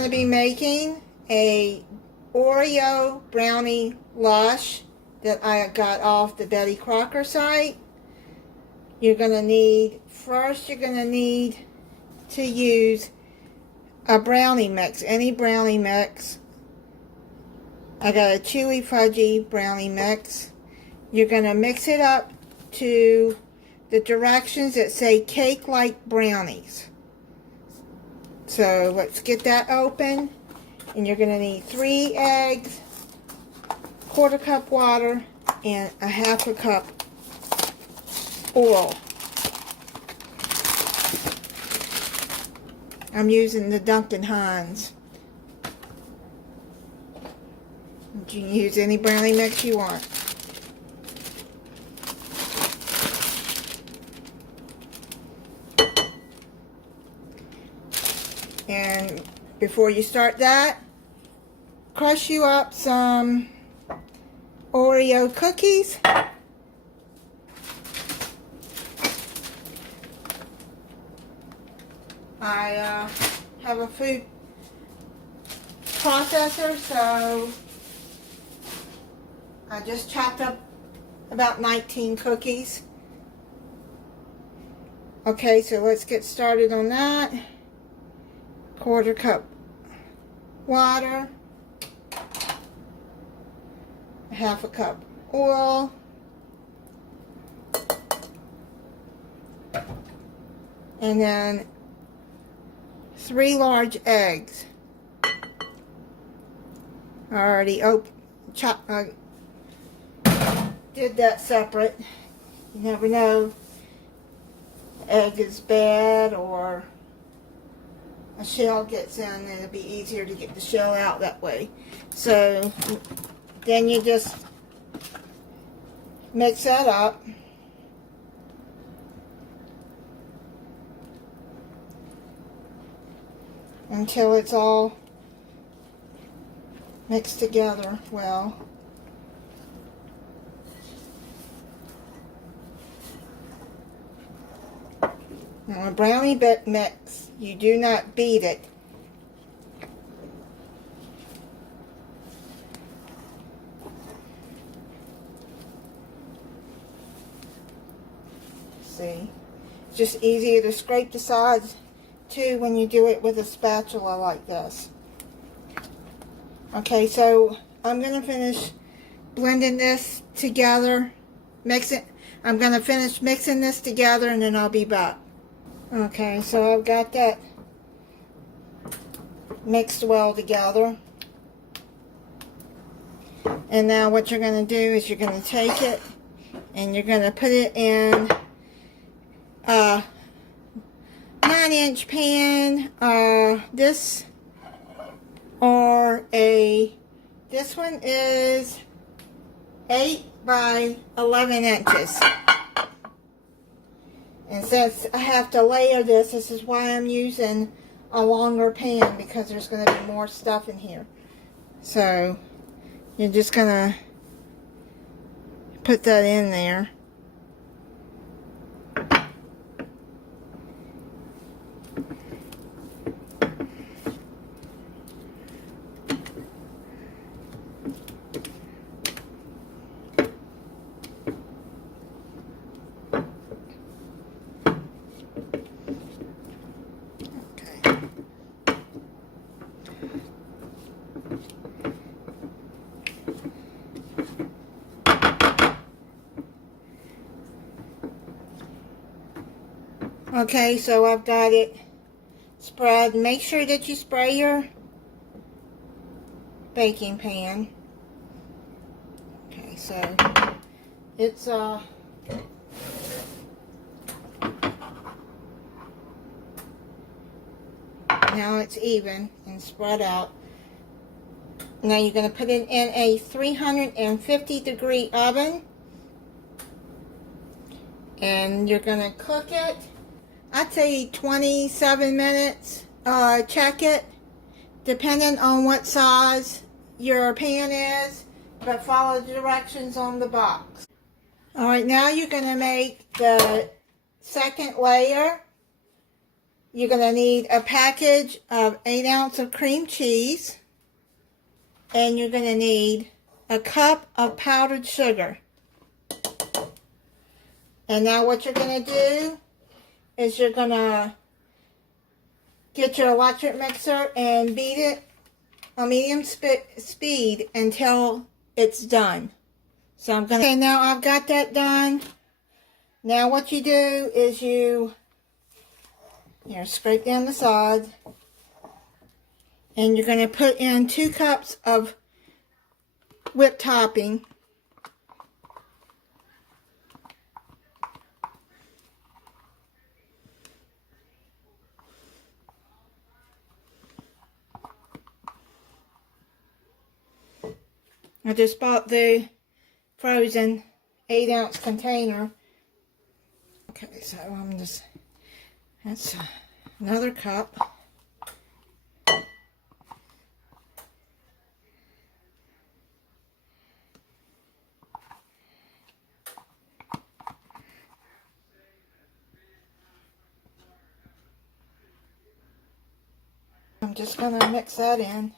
going to be making a Oreo Brownie Lush that I got off the Betty Crocker site. You're going to need, first you're going to need to use a brownie mix, any brownie mix. I got a chewy fudgy brownie mix. You're going to mix it up to the directions that say cake like brownies. So let's get that open. And you're going to need 3 eggs, 1/4 cup water, and a 1/2 cup oil. I'm using the Duncan Hines. You can use any brownie mix you want. And before you start that, crush you up some Oreo cookies. I have a food processor, so I just chopped up about 19 cookies. Okay, so let's get started on that. 1/4 cup water, 1/2 cup oil, and then 3 large eggs. I already did that separate. You never know, egg is bad or a shell gets in, and it'll be easier to get the shell out that way. So then you just mix that up. Until it's all mixed together well. Now a brownie bit mix, you do not beat it. See, it's just easier to scrape the sides too when you do it with a spatula like this. Okay, so I'm going to finish blending this together. I'm going to finish mixing this together and then I'll be back. Okay, so I've got that mixed well together. And now what you're going to do is you're going to take it and you're going to put it in a 9-inch pan. This one is 8 by 11 inches. And since I have to layer this is why I'm using a longer pan, because there's going to be more stuff in here. So you're just going to put that in there. Okay, so I've got it spread. Make sure that you spray your baking pan. Okay, so it's now it's even and spread out. Now you're going to put it in a 350-degree oven, and you're going to cook it. I'd say 27 minutes. Check it, depending on what size your pan is, but follow the directions on the box. Alright, now you're going to make the second layer. You're going to need a package of 8 ounces of cream cheese. And you're going to need a cup of powdered sugar. And now what you're going to do is you're going to get your electric mixer and beat it on medium speed until it's done. So I'm going to... Okay, now I've got that done. Now what you do is you scrape down the side. And you're going to put in 2 cups of whipped topping. I just bought the frozen 8-ounce container. Okay, so that's another cup. I'm just going to mix that in.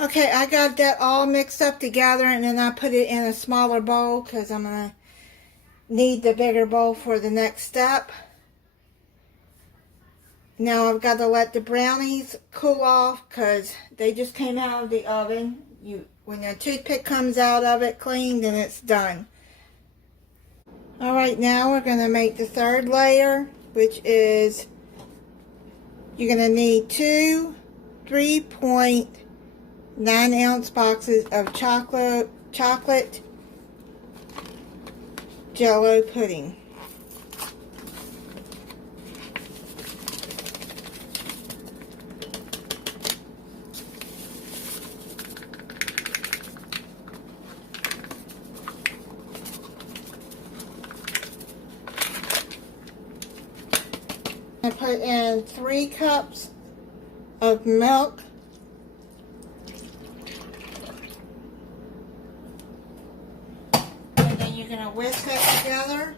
Okay, I got that all mixed up together, and then I put it in a smaller bowl because I'm going to need the bigger bowl for the next step. Now I've got to let the brownies cool off because they just came out of the oven. When the toothpick comes out of it clean, then it's done. Alright, now we're going to make the third layer, which is you're going to need 2 3.9-ounce boxes of chocolate Jell-O pudding. I put in 3 cups of milk. And then you're going to whisk it together.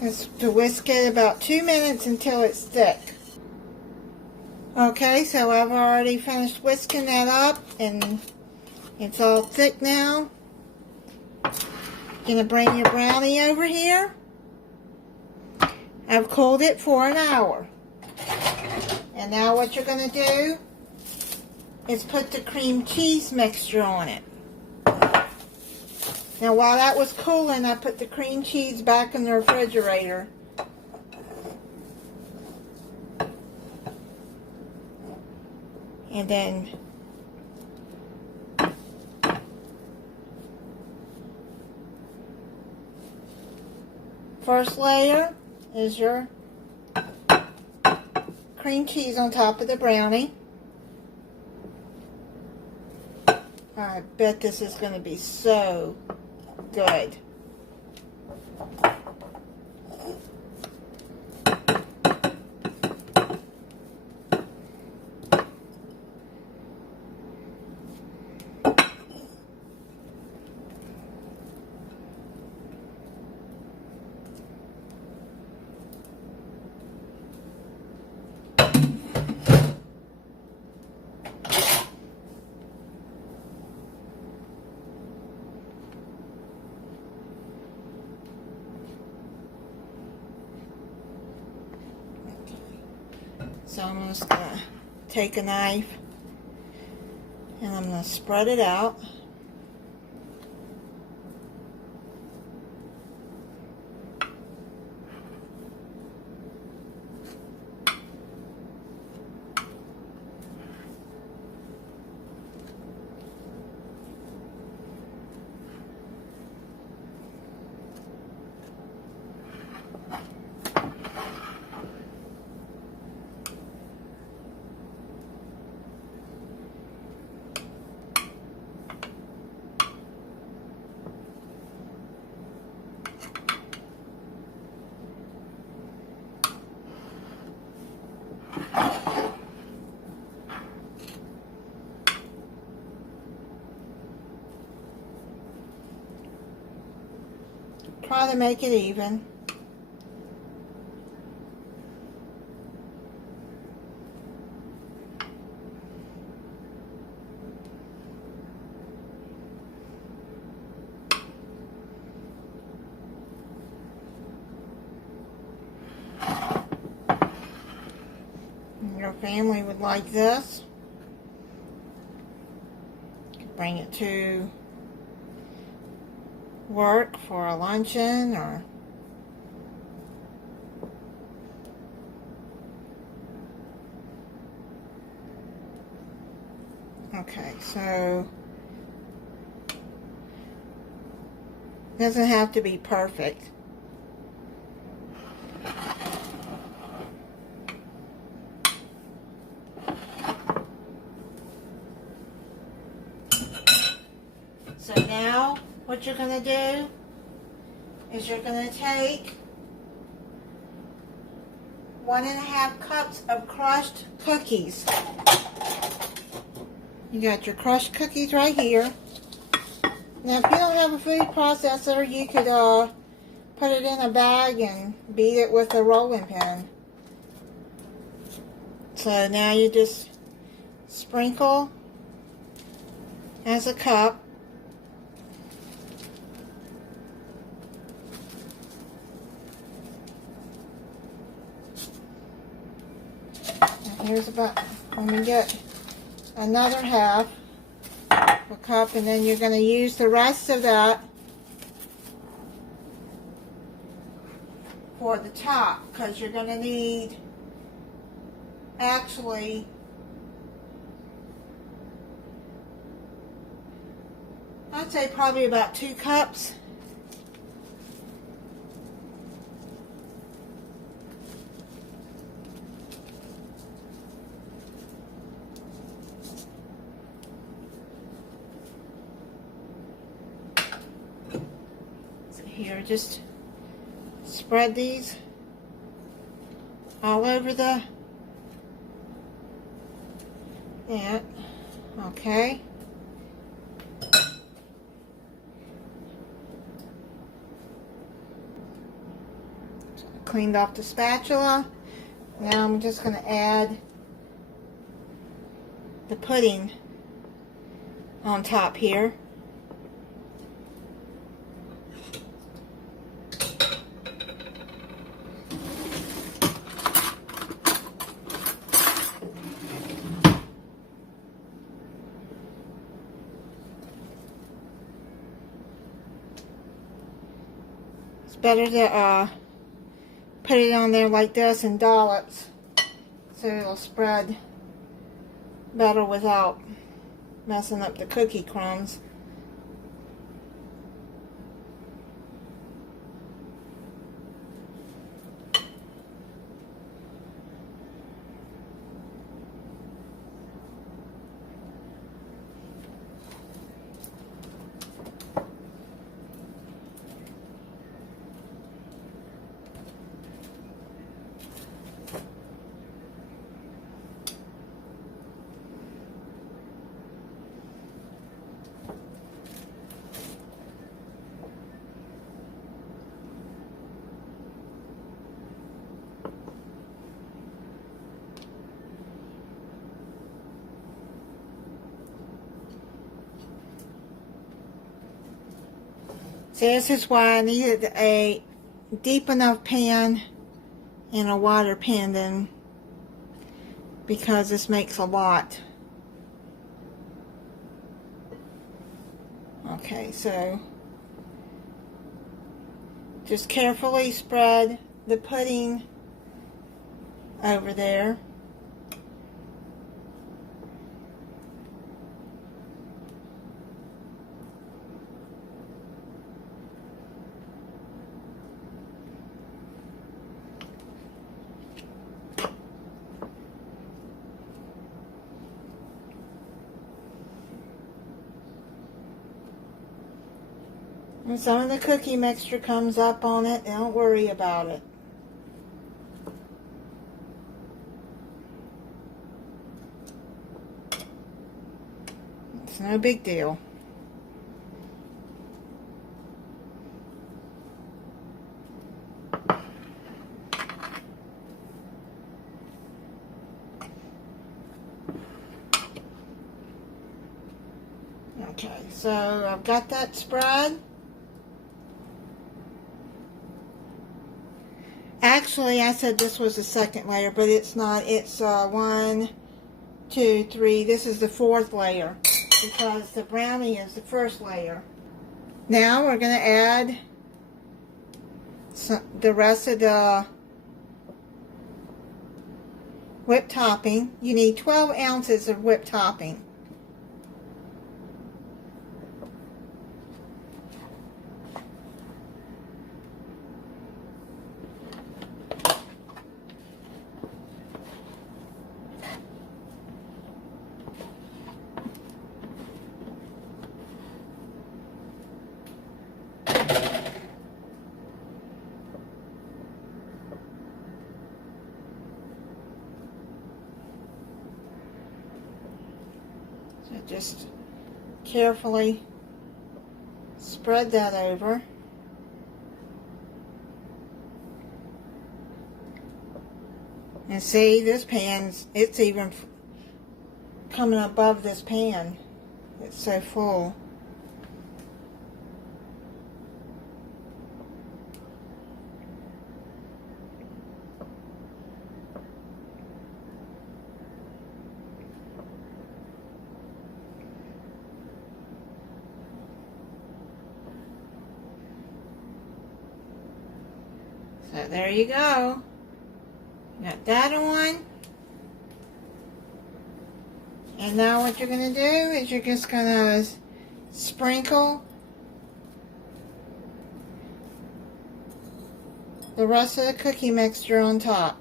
Just to whisk it about 2 minutes until it's thick. Okay, so I've already finished whisking that up and it's all thick now. You're going to bring your brownie over here. I've cooled it for an hour. And now what you're going to do is put the cream cheese mixture on it. Now while that was cooling, I put the cream cheese back in the refrigerator. And then first layer is your cream cheese on top of the brownie. I bet this is going to be so good. So I'm just going to take a knife and I'm going to spread it out. Try to make it even. Your family would like this. Bring it to work for a luncheon or okay, so it doesn't have to be perfect. So now what you're going to do is you're going to take 1.5 cups of crushed cookies. You got your crushed cookies right here. Now if you don't have a food processor, you could put it in a bag and beat it with a rolling pin. So now you just sprinkle as a cup. Here's about, when we get another half a cup, and then you're going to use the rest of that for the top, because you're going to need, actually, I'd say probably about 2 cups. Here, just spread these all over the that. Okay. Cleaned off the spatula. Now I'm just going to add the pudding on top here. Better to put it on there like this in dollops so it'll spread better without messing up the cookie crumbs. So this is why I needed a deep enough pan and a wider pan then, because this makes a lot. Okay, so just carefully spread the pudding over there. And some of the cookie mixture comes up on it, don't worry about it. It's no big deal. So I've got that spread. Actually, I said this was the second layer, but it's not. It's 1, 2, 3. This is the fourth layer because the brownie is the first layer. Now we're going to add the rest of the whipped topping. You need 12 ounces of whipped topping. So just carefully spread that over. And see, this pan's, it's even coming above this pan. It's so full. So there you go. Got that on. And now what you're going to do is you're just going to sprinkle the rest of the cookie mixture on top.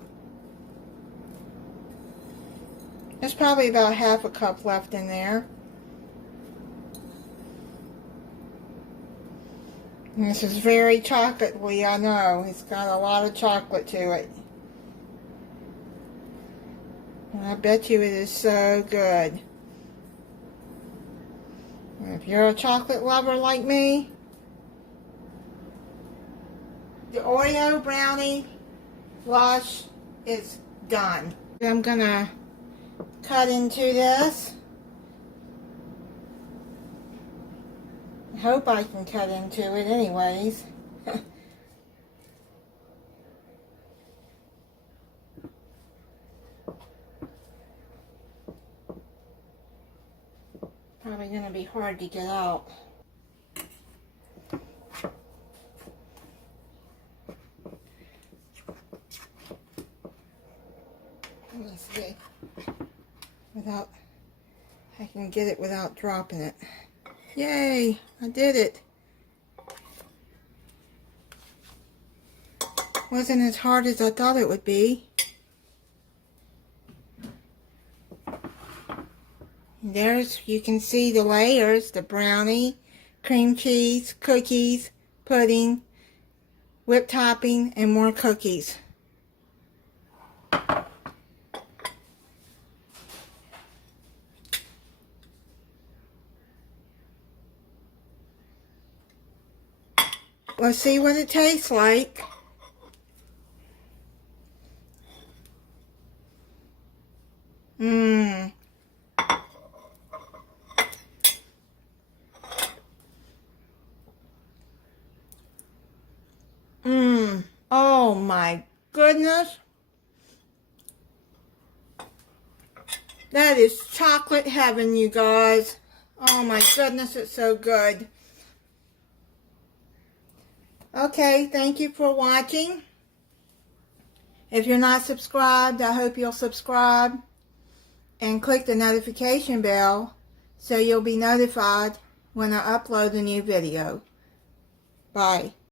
There's probably about half a cup left in there. And this is very chocolatey, I know. It's got a lot of chocolate to it. And I bet you it is so good. And if you're a chocolate lover like me, the Oreo Brownie Lush is done. I'm gonna cut into this. I hope I can cut into it anyways. Probably going to be hard to get out. Let's see. I can get it without dropping it. Yay! I did it. Wasn't as hard as I thought it would be. There's, you can see the layers, the brownie, cream cheese, cookies, pudding, whipped topping, and more cookies. Let's see what it tastes like. Mmm. Oh my goodness. That is chocolate heaven, you guys. Oh my goodness, it's so good. Okay, thank you for watching. If you're not subscribed, I hope you'll subscribe and click the notification bell so you'll be notified when I upload a new video. Bye.